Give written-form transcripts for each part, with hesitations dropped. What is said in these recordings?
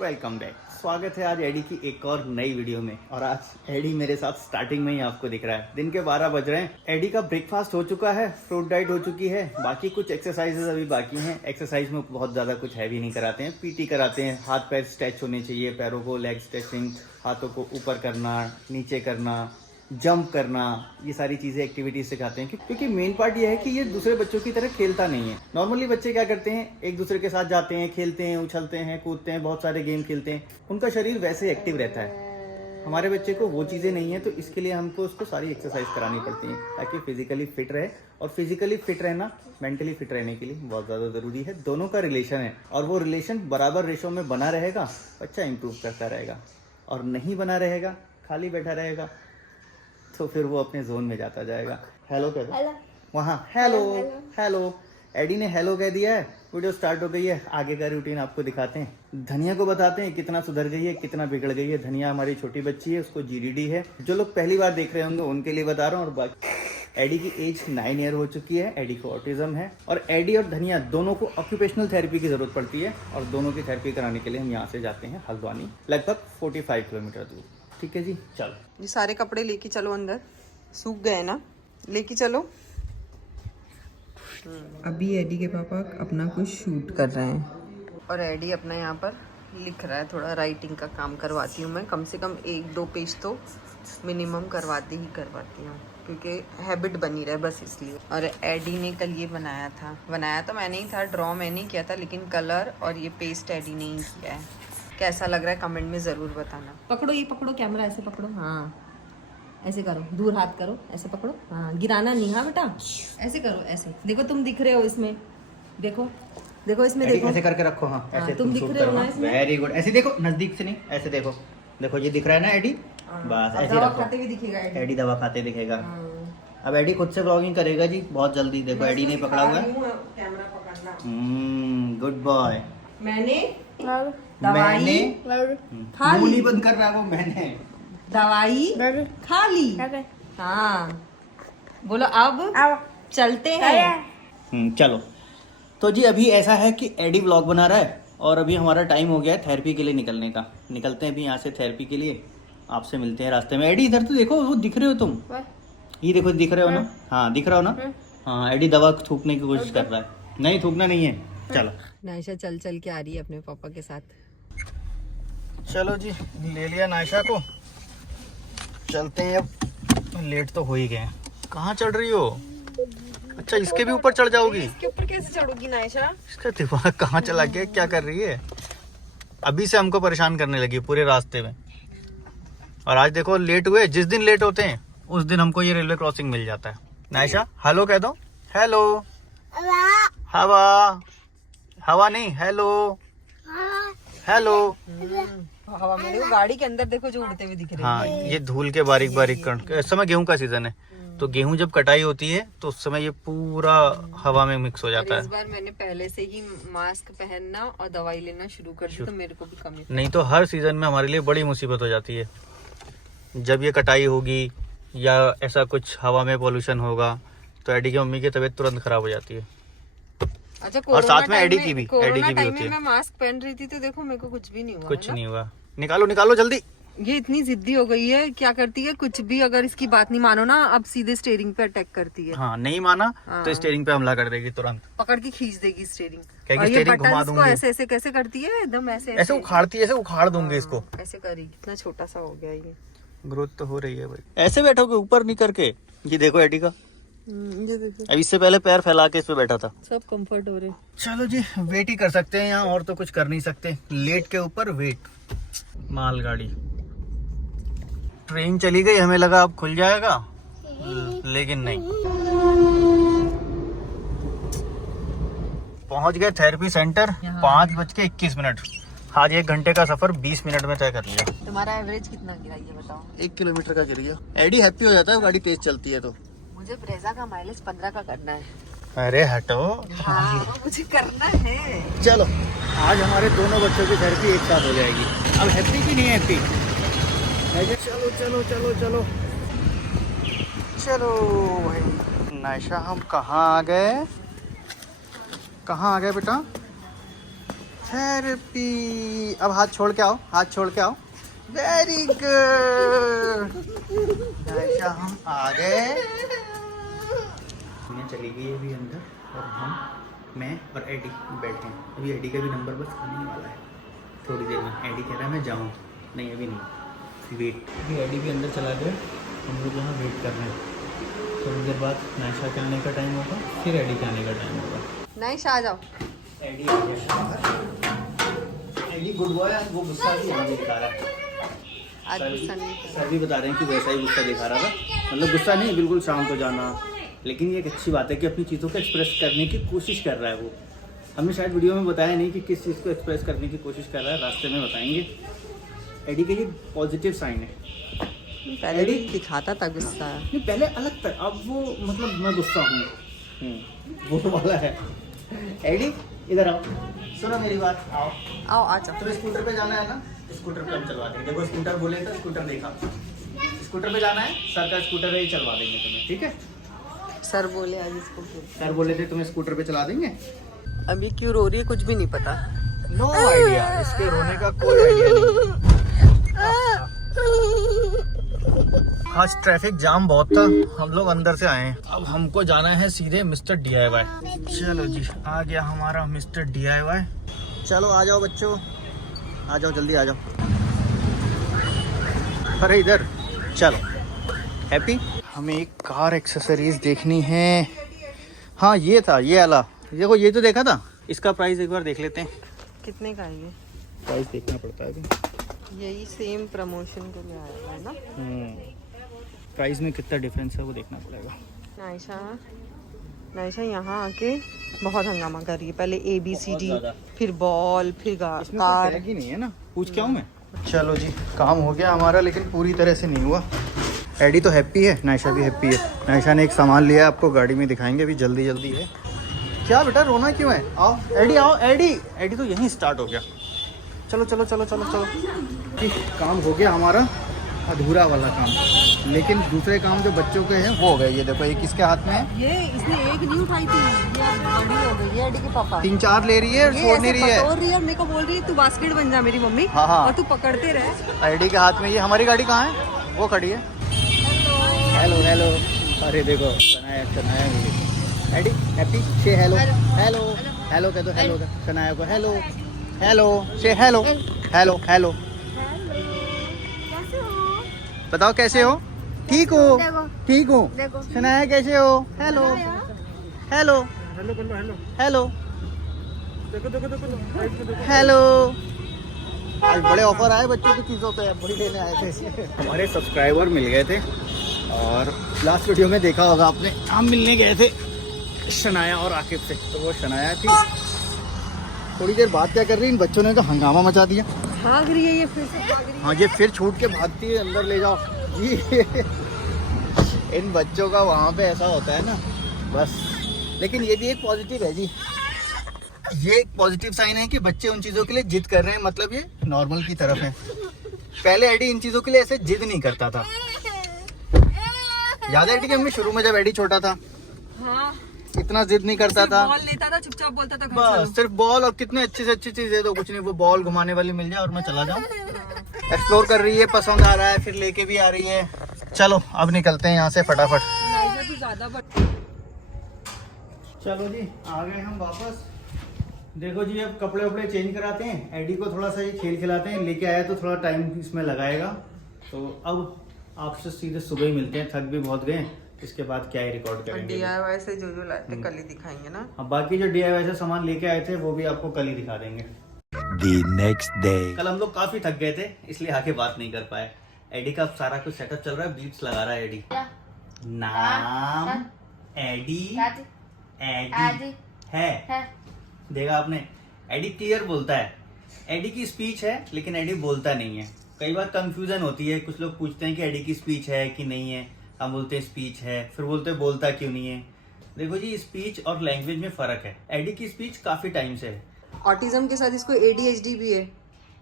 Welcome back. स्वागत है आज एडी की एक और नई वीडियो में। और आज एडी मेरे साथ स्टार्टिंग में ही आपको दिख रहा है। दिन के 12 बज रहे हैं। एडी का ब्रेकफास्ट हो चुका है, फ्रूट डाइट हो चुकी है, बाकी कुछ एक्सरसाइजेस अभी बाकी हैं। एक्सरसाइज में बहुत ज़्यादा कुछ हैवी नहीं कराते हैं, पीटी कराते हैं। हाथ पैर स्ट्रेच होने चाहिए, पैरों को लेग स्ट्रेचिंग, हाथों को ऊपर करना, नीचे करना, जंप करना, ये सारी चीज़ें एक्टिविटीज सिखाते हैं। क्योंकि मेन पार्ट ये है कि ये दूसरे बच्चों की तरह खेलता नहीं है। नॉर्मली बच्चे क्या करते हैं, एक दूसरे के साथ जाते हैं, खेलते हैं, उछलते हैं, कूदते हैं, बहुत सारे गेम खेलते हैं, उनका शरीर वैसे एक्टिव रहता है। हमारे बच्चे को वो चीज़ें नहीं है, तो इसके लिए हमको उसको सारी एक्सरसाइज करानी पड़ती हैं ताकि फिजिकली फिट रहे। और फिजिकली फिट रहना मेंटली फिट रहने के लिए बहुत ज़्यादा ज़रूरी है। दोनों का रिलेशन है और वो रिलेशन बराबर रेशो में बना रहेगा, बच्चा इंप्रूव करता रहेगा। और नहीं बना रहेगा, खाली बैठा रहेगा, तो फिर वो अपने जोन में जाता जाएगा। हेलो कह दो वहाँ, हेलो हेलो। एडी ने हेलो कह दिया है, वीडियो स्टार्ट हो गई है। आगे का रूटीन आपको दिखाते हैं। धनिया को बताते हैं कितना सुधर गई है, कितना बिगड़ गई है। धनिया हमारी छोटी बच्ची है, उसको जीडीडी है। जो लोग पहली बार देख रहे होंगे उनके लिए बता रहा हूँ। और बाकी एडी की एज 9 ईयर हो चुकी है। एडी को ऑटिज्म है और एडी और धनिया दोनों को ऑक्यूपेशनल थेरेपी की जरूरत पड़ती है। और दोनों की थेरेपी कराने के लिए हम यहाँ से जाते हैं हल्द्वानी, लगभग 45 किलोमीटर दूर। ठीक है जी, चलो। ये सारे कपड़े लेके चलो, अंदर सूख गए ना, लेके चलो। अभी एडी के पापा अपना कुछ शूट कर रहे हैं और एडी अपना यहाँ पर लिख रहा है। थोड़ा राइटिंग का काम करवाती हूँ मैं, कम से कम 1-2 पेज तो मिनिमम करवाती हूँ, क्योंकि हैबिट बनी रहे, बस इसलिए। और एडी ने कल ये बनाया तो मैंने ही था, ड्रॉ मैंने ही किया था, लेकिन कलर और ये पेस्ट एडी ने ही किया है। कैसा लग रहा है कमेंट में ज़रूर बताना। पकड़ो, ये पकड़ो, कैमरा ऐसे पकड़ो, हाँ ऐसे करो, दूर हाथ करो, ऐसे पकड़ो, हाँ गिराना नहीं, हाँ बेटा ऐसे करो, ऐसे देखो तुम दिख रहे हो इसमें, देखो देखो इसमें, देखो ऐसे करके रखो। हाँ ऐसे तुम दिख रहे हो ना इसमें। Very good. ऐसे देखो, नजदीक से नहीं, ऐसे देखो, देखो ये दिख रहा है ना एडी, बस ऐसे दवा रखो। खाते हुए दिखेगा एडी दवा खाते दिखेगा। अब एडी खुद से ब्लॉगिंग करेगा जी बहुत जल्दी। देखो एडी ने पकड़ा हुआ है, कैमरा पकड़ना। Good boy. मैंने मैंने खा ली, नहीं बंद कर रहा है वो, मैंने दवाई खा ली। हाँ बोलो, अब चलते हैं। चलो। तो जी अभी ऐसा है कि एडी व्लॉग बना रहा है और अभी हमारा टाइम हो गया है थेरेपी के लिए निकलने का। निकलते हैं अभी यहाँ से थेरेपी के लिए, आपसे मिलते हैं रास्ते में। एडी इधर तो देखो, वो दिख रहे हो तुम, ये देखो दिख रहे हो ना, हाँ दिख रहा हो ना। हाँ एडी दवा थूकने की कोशिश कर रहा है, नहीं थूकना नहीं है। चलो नायशा चल चल के आ रही है अपने पापा के साथ। चलो जी, ले लिया नायशा को, चलते हैं। अब लेट तो हो ही गए। कहाँ चढ़ रही हो? अच्छा इसके भी ऊपर चढ़ जाओगी? इसके ऊपर कैसे चढ़ोगी नायशा? इसका दिमाग कहाँ चला गया, क्या कर रही है? अभी से हमको परेशान करने लगी पूरे रास्ते में। और आज देखो लेट हुए, जिस दिन लेट होते हैं उस दिन हमको ये रेलवे क्रॉसिंग मिल जाता है। नायशा हेलो कह दो, हेलो। हवा, हवा नहीं, हेलो हेलो। हवा में देखो, गाड़ी के अंदर देखो जो उड़ते हुए दिख रहे हैं। हाँ ये धूल के बारीक बारीक कण। इस समय गेहूं का सीजन है, तो गेहूं जब कटाई होती है तो उस समय ये पूरा हवा में मिक्स हो जाता है। इस बार मैंने पहले से ही मास्क पहनना और दवाई लेना शुरू कर दी, तो मेरे को भी कमी। नहीं तो हर सीजन में हमारे लिए बड़ी मुसीबत हो जाती है। जब ये कटाई होगी या ऐसा कुछ हवा में पोल्यूशन होगा तो एडी की मम्मी की तबीयत तुरंत खराब हो जाती है। अच्छा, और साथ में एडी की भी होती है। मैं मास्क पहन रही थी तो देखो मेरे को कुछ भी नहीं हुआ। कुछ नहीं हुआ। निकालो निकालो जल्दी। ये इतनी जिद्दी हो गई है, क्या करती है, कुछ भी अगर इसकी बात नहीं मानो ना, अब सीधे स्टीयरिंग पे अटैक करती है। हाँ नहीं माना तो स्टीयरिंग पे हमला कर देगी तुरंत, पकड़ के खींच देगी स्टीयरिंग। और ये घुमा दूंगी। ऐसे ऐसे कैसे करती है, एकदम ऐसे ऐसे उखाड़ती है, ऐसे उखाड़ दूंगी इसको। ऐसे करी, कितना छोटा सा हो गया ये। ग्रोथ तो हो रही है भाई। ऐसे बैठोगे ऊपर नहीं करके। ये देखो एडी का, ये देखो, अब इससे पहले पैर फैला के इस पे बैठा था। सब कंफर्ट हो रहे। चलो जी, वेट ही कर सकते हैं यहाँ, और तो कुछ कर नहीं सकते। लेट के ऊपर वेट। मालगाड़ी, ट्रेन चली गई, हमें लगा अब खुल जाएगा, लेकिन नहीं। पहुंच गए थेरेपी सेंटर 5:21। आज 1 घंटे का सफर 20 मिनट में तय कर लिया। तुम्हारा एवरेज कितना गिरा ये बताओ? 1 किलोमीटर का गिर गया। एडी हैप्पी हो जाता है गाड़ी तेज चलती है तो। मुझे ब्रेजा का माइलेज 15 का करना है। अरे हटो। हाँ, मुझे करना है। चलो आज हमारे दोनों बच्चों की थेरेपी एक साथ हो जाएगी। अब हैप्पी की नहीं हैप्पी? चलो चलो चलो चलो चलो भाई। नायशा हम कहाँ आ गए, कहाँ आ गए बेटा? थेरेपी। अब हाथ छोड़ के आओ, हाथ छोड़ के आओ। Very good. नायशा हम आ गए। मैं चली गई अभी अंदर और मैं और एडी बैठे हैं। अभी एडी का भी नंबर बस आने वाला है थोड़ी देर में। एडी कह रहा है मैं जाऊँ, नहीं अभी नहीं, वेट। अभी एडी भी अंदर चला गया, हम लोग यहाँ वेट कर रहे हैं। थोड़ी देर बाद नायशा के आने का टाइम होगा, फिर एडी के आने का टाइम होगा। नायशा आ जाओ। एडी आ गया। एडी गुड बॉय है, वो गुस्सा भी यहाँ भी दिखा रहा है। आज गुस्सा नहीं सर भी बता रहे हैं कि वैसा ही गुस्सा दिखा रहा था, मतलब गुस्सा नहीं, बिल्कुल शांत हो जाना। लेकिन ये एक अच्छी बात है कि अपनी चीज़ों को एक्सप्रेस करने की कोशिश कर रहा है वो। हमने शायद वीडियो में बताया नहीं कि किस चीज़ को एक्सप्रेस करने की कोशिश कर रहा है, रास्ते में बताएंगे। एडी के लिए पॉजिटिव साइन है। पहले भी दिखाता था गुस्सा। नहीं पहले अलग था, अब वो मतलब मैं गुस्सा हूँ, वो वाला है। एडी इधर आओ, सुनो मेरी बात, आओ आओ आ जाओ। तो स्कूटर पे जाना है ना, स्कूटर पे हम चलवा देंगे। देखो स्कूटर बोले तो स्कूटर देखा, स्कूटर पे जाना है, सर का स्कूटर है, ही चलवा देंगे तुम्हें, ठीक है। सर बोले आज इसको सर बोले थे तुम्हें स्कूटर पे चला देंगे। अभी क्यों रो रही है कुछ भी नहीं पता। नो आइडिया, इसके रोने का कोई आइडिया नहीं। आज ट्रैफिक जाम बहुत था, हम लोग अंदर से आए हैं। अब हमको जाना है सीधे मिस्टर DIY। चलो जी, आ गया हमारा मिस्टर DIY। चलो आ जाओ बच्चों, आ जाओ जल्दी आ जाओ। अरे इधर चलो। हैप्पी, हमें एक कार एक्सेसरीज देखनी है। हाँ ये था, ये वाला देखो, ये तो देखा था। इसका प्राइस एक बार देख लेते हैं। कितने का है ये? प्राइस देखना पड़ता है अभी। यही सेम प्रमोशन के लिए आया है ना। प्राइस में कितना डिफरेंस है वो देखना पड़ेगा। नायशा यहाँ आके बहुत हंगामा कर रही है। पहले ABCD, ज़्यादा। फिर बॉल, फिर इसमें कार। टैग ही नहीं है ना, पूछ क्या हूँ मैं। चलो जी, काम हो गया हमारा, लेकिन पूरी तरह से नहीं हुआ। एडी तो हैप्पी है, नायशा भी हैप्पी है। नायशा ने एक सामान लिया, आपको गाड़ी में दिखाएंगे, अभी जल्दी जल्दी है। क्या बेटा रोना क्यों है? आओ एडी, आओ एडी। एडी तो यहीं स्टार्ट हो गया। चलो चलो चलो चलो चलो जी, काम हो गया हमारा, अधूरा वाला काम। लेकिन दूसरे काम जो बच्चों के हैं वो हो गए। ये देखो, एक किसके हाथ में है? ये इसने एक नहीं उठाई थी, ये बड़ी हो गई है। एडी के पापा 3-4 ले रही है और छोड़ नहीं रही है। छोड़ रही है, मेरे को बोल रही है तू बास्केट बन जा मेरी मम्मी। हाँ हाँ, और तू पकड़ते रहे। एडी के हाथ में। ये हमारी गाड़ी कहाँ है? वो खड़ी है। हेलो हेलो, अरे देखो शनाया, शनाया एडी हैप्पी, से हेलो हेलो हेलो कह दो, हेलो शनाया को हेलो हेलो, से हेलो हेलो हेलो। बताओ कैसे हो? ठीक हो? ठीक हो? शनाया कैसे हो? Hello hello hello hello. आज बड़े ऑफर आए बच्चों की चीज़ों पे, वही लेने आए थे। हमारे सब्सक्राइबर मिल गए थे और लास्ट वीडियो में देखा होगा आपने, हम मिलने गए थे शनाया और आकिब से। तो वो शनाया थी, थोड़ी देर बात क्या कर रही, इन बच्चों ने तो हंगामा मचा दिया। भाग रही है ये, फिर से भाग रही है। हाँ ये फिर छूट के भागती है, अंदर ले जाओ जी। इन बच्चों का वहाँ पे ऐसा होता है ना बस। लेकिन ये भी एक पॉजिटिव है जी, ये एक पॉजिटिव साइन है कि बच्चे उन चीज़ों के लिए जिद कर रहे हैं, मतलब ये नॉर्मल की तरफ है। पहले एडी इन चीज़ों के लिए ऐसे जिद नहीं करता था। याद है एडी कि हमें शुरू में जब एडी छोटा था, हाँ, इतना जिद नहीं करता था, बॉल लेता था, चुपचाप बोलता था बस सिर्फ बॉल। और कितने अच्छी से अच्छी चीज है तो कुछ नहीं, वो बॉल घुमाने वाली मिल जाए और मैं चला जाऊं। एक्सप्लोर कर रही है, पसंद आ रहा है, फिर लेके भी आ रही है। चलो अब निकलते हैं यहाँ से फटाफट। चलो जी, आ गए हम वापस। देखो जी, अब कपड़े वपड़े चेंज कराते हैं, एडी को थोड़ा सा ये खेल खिलाते हैं। लेके आया तो थोड़ा टाइम इसमें लगाएगा। तो अब आपसे सीधे सुबह ही मिलते हैं, थक भी बहुत गए। इसके बाद क्या ही रिकॉर्ड करेंगे। DIY से जो लाए थे कल ही दिखाएंगे ना। अब बाकी जो DIY से सामान लेके आए थे वो भी आपको कल ही दिखा देंगे। The next day. कल हम लोग काफी थक गए थे, इसलिए आके बात नहीं कर पाए। एडी का सारा कुछ सेटअप चल रहा है, बीट्स लगा रहा है एडी। नाम एडी, एडी है, देखा आपने। एडी क्लियर बोलता है। एडी की स्पीच है लेकिन एडी बोलता नहीं है। कई बार कंफ्यूजन होती है, कुछ लोग पूछते हैं कि एडी की स्पीच है कि नहीं है। हम बोलते हैं स्पीच है, फिर बोलते हैं बोलता क्यों नहीं है। देखो जी, स्पीच और लैंग्वेज में फर्क है। एडी की स्पीच काफी टाइम से है। ऑटिज्म के साथ इसको ADHD भी है,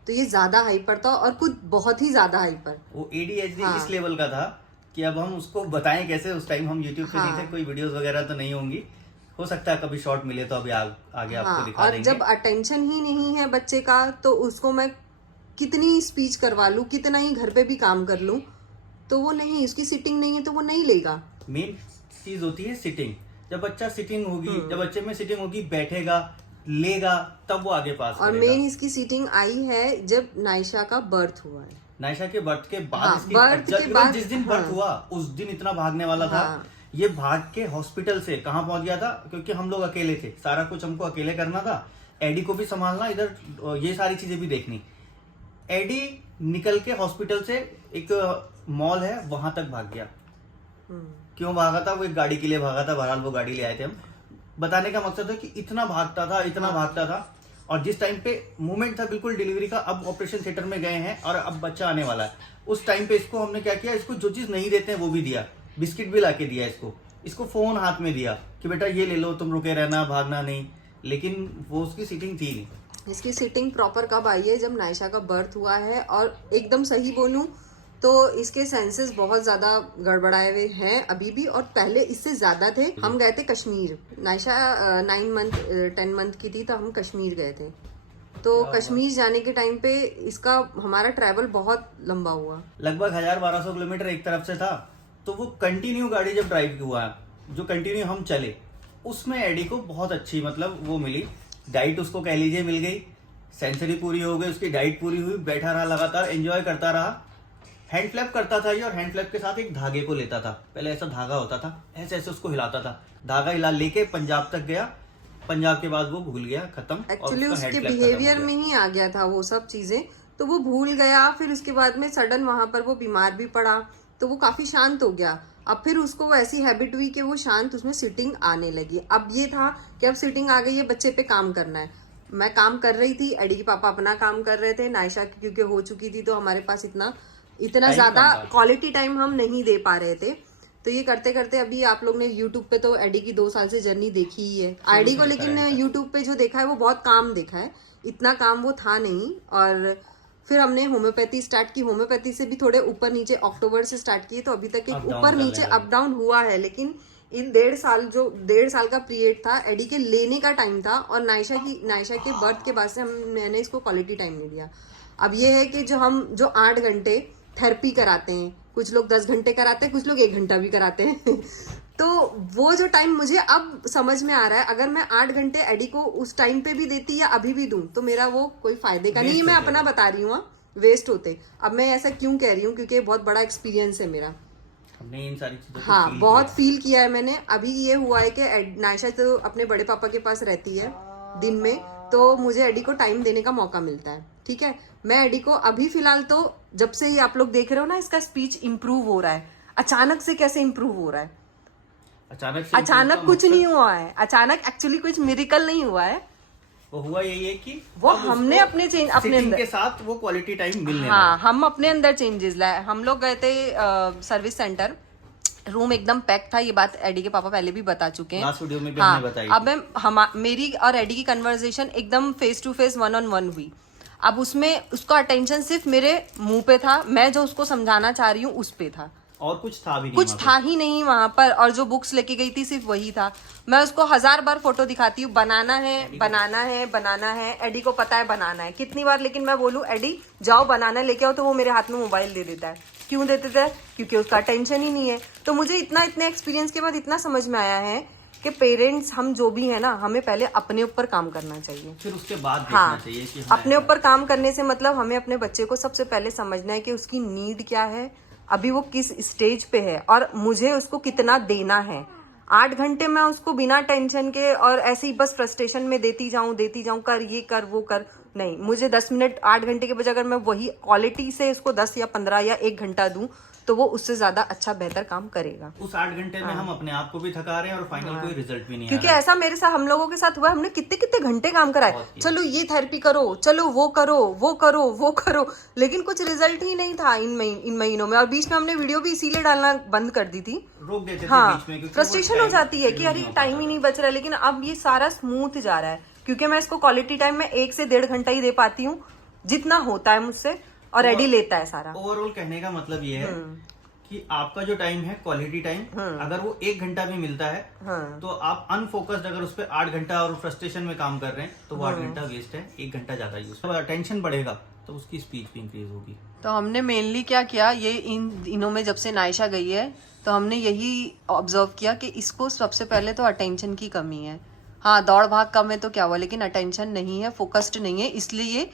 तो ये ज्यादा हाइपर था और कुछ बहुत ही ज्यादा हाइपर। वो ADHD हाँ। इस लेवल का था कि अब हम उसको बताएं कैसे। उस टाइम हम YouTube पे नहीं थे, कोई वीडियोस वगैरह तो नहीं होंगी। हो सकता है कभी शॉर्ट मिले तो अभी आगे आपको हाँ, दिखा और देंगे। जब अटेंशन ही नहीं है बच्चे का तो उसको मैं कितनी स्पीच करवा लूँ, कितना ही घर पे भी काम कर लूँ, तो वो नहीं, उसकी सिटिंग नहीं है तो वो नहीं लेगा। मेन चीज होती है सिटिंग। जब बच्चा सिटिंग होगी, हम्म। जब बच्चे में सिटिंग होगी, बैठेगा, लेगा, तब वो आगे पास और करेगा। मेन इसकी सीटिंग आई है जब नायशा का बर्थ हुआ है। नायशा के बर्थ के बाद हाँ, इसकी birth के even बाद, जिस दिन बर्थ हाँ। हुआ उस दिन इतना भागने वाला था। हाँ। ये भाग के हॉस्पिटल से कहाँ पहुंच गया था, क्योंकि हम लोग अकेले थे, सारा कुछ हमको अकेले करना था, एडी को भी संभालना, इधर ये सारी चीजें भी देखनी। एडी निकल के हॉस्पिटल से एक मॉल है वहां तक भाग गया। क्यों भागा था? वो एक गाड़ी के लिए भागा था, बहरहाल वो गाड़ी ले आए थे हम। बताने का मकसद है कि इतना भागता था, इतना भागता था, और जिस टाइम पे मूवमेंट था बिल्कुल डिलीवरी का, अब ऑपरेशन थिएटर में गए हैं और अब बच्चा आने वाला है, उस टाइम पे इसको हमने क्या किया, इसको जो चीज नहीं देते हैं वो भी दिया, बिस्किट भी लाके दिया इसको फोन हाथ में दिया कि बेटा ये ले लो, तुम रुके रहना, भागना नहीं। लेकिन वो उसकी सीटिंग थी नहीं। इसकी सिटिंग प्रॉपर कब आई है? जब नायशा का बर्थ हुआ है। और एकदम सही बोलूं तो इसके सेंसेस बहुत ज्यादा गड़बड़ाए हुए हैं अभी भी, और पहले इससे ज्यादा थे। हम गए थे कश्मीर, नायशा 10 मंथ की थी तो हम कश्मीर गए थे। तो कश्मीर जाने के टाइम पे इसका हमारा ट्रैवल बहुत लंबा हुआ, लगभग 1000-1200 किलोमीटर एक तरफ से था। तो वो कंटिन्यू गाड़ी जब ड्राइव हुआ, जो कंटिन्यू हम चले, उसमें एडी को बहुत अच्छी मतलब वो मिली, डाइट उसको कह लीजिए मिल गई, सेंसरी पूरी हो गई, उसकी डाइट पूरी हुई, बैठा रहा, लगातार एंजॉय करता रहा। हैंड फ्लैप करता था ये, और हैंड फ्लैप के साथ एक धागे को लेता था। पहले ऐसा धागा होता था, ऐसे ऐसे उसको हिलाता था, धागा हिला लेके पंजाब तक गया। पंजाब के बाद वो भूल गया, खत्म। एक्चुअली उसके बिहेवियर में ही आ गया था वो सब चीजें, तो वो भूल गया। फिर उसके बाद में सडन वहां पर वो बीमार भी पड़ा, तो वो काफी शांत हो गया। अब फिर उसको वो ऐसी हैबिट हुई कि वो शांत, उसमें सिटिंग आने लगी। अब ये था कि अब सिटिंग आ गई है, बच्चे पे काम करना है। मैं काम कर रही थी, एडी के पापा अपना काम कर रहे थे, नायशा की क्योंकि हो चुकी थी तो हमारे पास इतना ज्यादा क्वालिटी टाइम हम नहीं दे पा रहे थे। तो ये करते करते अभी आप लोग ने यूट्यूब पे तो एडी की 2 साल से जर्नी देखी ही है आईडी को, लेकिन यूट्यूब पे जो देखा है वो बहुत काम देखा है, इतना काम वो था नहीं। और फिर हमने होम्योपैथी स्टार्ट की, होम्योपैथी से भी थोड़े ऊपर नीचे अक्टूबर से स्टार्ट किए, तो अभी तक एक ऊपर नीचे अप डाउन हुआ है। लेकिन इन 1.5 साल का पीरियड था, एडी के लेने का टाइम था, और नायशा के बर्थ के बाद से मैंने इसको क्वालिटी टाइम नहीं दिया। अब ये है कि जो 8 घंटे थेरेपी कराते हैं, कुछ लोग 10 घंटे कराते हैं, कुछ लोग 1 घंटा भी कराते हैं तो वो जो टाइम मुझे अब समझ में आ रहा है, अगर मैं 8 घंटे एडी को उस टाइम पे भी देती या अभी भी दूं तो मेरा वो कोई फायदे का नहीं। मैं अपना बता रही हूँ, वेस्ट होते। अब मैं ऐसा क्यों कह रही हूँ? क्योंकि बहुत बड़ा एक्सपीरियंस है मेरा, हमने इन सारी चीजों को हाँ, बहुत फील किया है मैंने। अभी ये हुआ है कि नायशा तो अपने बड़े पापा के पास रहती है दिन में, तो मुझे एडी को टाइम देने का मौका मिलता है। ठीक है, मैं एडी को अभी फिलहाल तो जब से ही आप लोग देख रहे हो ना, इसका स्पीच इंप्रूव हो रहा है। अचानक से कैसे इंप्रूव हो रहा है? अचानक कुछ नहीं हुआ है, अचानक एक्चुअली कुछ मिरेकल नहीं हुआ है। वो हुआ यही है कि वो हमने अपने अंदर के साथ वो क्वालिटी टाइम मिलने हाँ, हम अपने अंदर चेंजेस लाए। हम लोग गए थे सर्विस सेंटर, रूम एकदम पैक था, ये बात एडी के पापा पहले भी बता चुके हैं, लास्ट वीडियो में भी हाँ, हमने बताई। अब मेरी और एडी की कन्वर्सेशन एकदम फेस टू फेस 1-on-1 हुई। अब उसमें उसका अटेंशन सिर्फ मेरे मुंह पे था, मैं जो उसको समझाना चाह रही हूँ उस पे था, और कुछ था भी नहीं, कुछ था ही नहीं वहां पर। और जो बुक्स लेके गई थी सिर्फ वही था। मैं उसको 1000 बार फोटो दिखाती हूँ, बनाना है, एडी को पता है बनाना है कितनी बार, लेकिन मैं बोलूँ एडी जाओ बनाना लेके आओ, तो वो मेरे हाथ में मोबाइल दे देता है। क्यों देते थे? क्योंकि उसका टेंशन ही नहीं है। तो मुझे इतने एक्सपीरियंस के बाद इतना समझ में आया है कि पेरेंट्स हम जो भी है ना, हमें पहले अपने ऊपर काम करना चाहिए, फिर उसके बाद देखना चाहिए कि अपने ऊपर काम करने से मतलब हमें अपने बच्चे को सबसे पहले समझना है कि उसकी नीड क्या है, अभी वो किस स्टेज पे है, और मुझे उसको कितना देना है। 8 घंटे मैं उसको बिना टेंशन के और ऐसे ही बस फ्रस्ट्रेशन में देती जाऊं, कर ये कर वो कर, नहीं। मुझे 10 मिनट 8 घंटे के बजाय अगर मैं वही क्वालिटी से उसको 10 या 15 या 1 घंटा दूं, तो वो उससे ज्यादा अच्छा बेहतर काम करेगा। उस 8 घंटे में हम अपने आप को भी थका रहे हैं और फाइनल कोई रिजल्ट भी नहीं क्योंकि ऐसा मेरे साथ हम लोगों के साथ हुआ, हमने कितने घंटे काम कराए, चलो ये थेरेपी करो, चलो वो करो, लेकिन कुछ रिजल्ट ही नहीं था इन महीनों में। और बीच में हमने वीडियो भी इसीलिए डालना बंद कर दी थी, रोक देते थे बीच में, क्योंकि फ्रस्ट्रेशन हो जाती है कि अरे टाइम ही नहीं बच रहा है। लेकिन अब ये सारा स्मूथ जा रहा है, क्योंकि मैं इसको क्वालिटी टाइम में 1 से 1.5 घंटा ही दे पाती हूँ, जितना होता है मुझसे, और रेडी लेता है सारा। ओवरऑल कहने का मतलब ये है कि आपका जो टाइम है क्वालिटी टाइम, अगर वो 1 घंटा भी मिलता है हाँ। तो आप अनफोकस्ड अगर उस पर 8 घंटा और फ्रस्ट्रेशन में काम कर रहे हैं तो वो 8 घंटा वेस्ट है, 1 घंटा ज्यादा यूज। अटेंशन बढ़ेगा तो उसकी स्पीच भी इंक्रीज होगी। तो हमने मेनली क्या किया, ये इन दिनों में जब से नायशा गई है तो हमने यही ऑब्जर्व किया कि इसको सबसे पहले तो अटेंशन की कमी है। हाँ, दौड़ भाग कम है तो क्या हुआ, लेकिन अटेंशन नहीं है, फोकस्ड नहीं है, इसलिए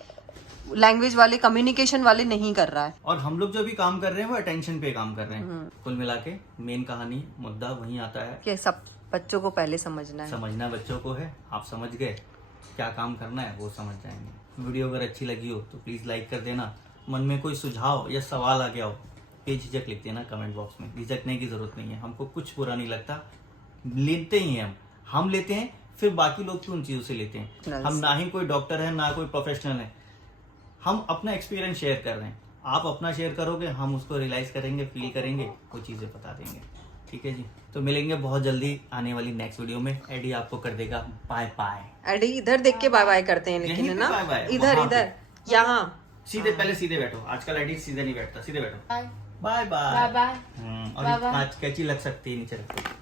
लैंग्वेज वाले, कम्युनिकेशन वाले नहीं कर रहा है। और हम लोग जो भी काम कर रहे हैं वो अटेंशन पे काम कर रहे हैं। कुल मिला के मेन कहानी मुद्दा वही आता है कि सब बच्चों को पहले समझना है। समझना बच्चों को है। आप समझ गए क्या काम करना है वो समझ जाएंगे। वीडियो अगर अच्छी लगी हो तो प्लीज लाइक कर देना। मन में कोई सुझाव या सवाल आ गया हो बेझिझक लिख देना कमेंट बॉक्स में। झिझकने की जरूरत नहीं है, हमको कुछ बुरा नहीं लगता, लेते ही हैं हम लेते हैं, फिर बाकी लोग भी उन चीजों से लेते हैं। हम ना ही कोई डॉक्टर है ना कोई प्रोफेशनल है, हम अपना एक्सपीरियंस शेयर कर रहे हैं। आप अपना शेयर करोगे, हम उसको रियलाइज करेंगे, फील करेंगे, वो चीजें बता देंगे। ठीक है जी, तो मिलेंगे बहुत जल्दी आने वाली नेक्स्ट वीडियो में। एडी आपको कर देगा बाय बाय। एडी इधर देख के बाय बाय करते हैं, लेकिन है ना, बाय बाय इधर इधर यहाँ सीधे, पहले सीधे बैठो। आजकल एडी सीधे नहीं बैठता, सीधे बैठो। Bye bye bye bye. Bye. और आज कैची लग सकती है, नीचे रखो।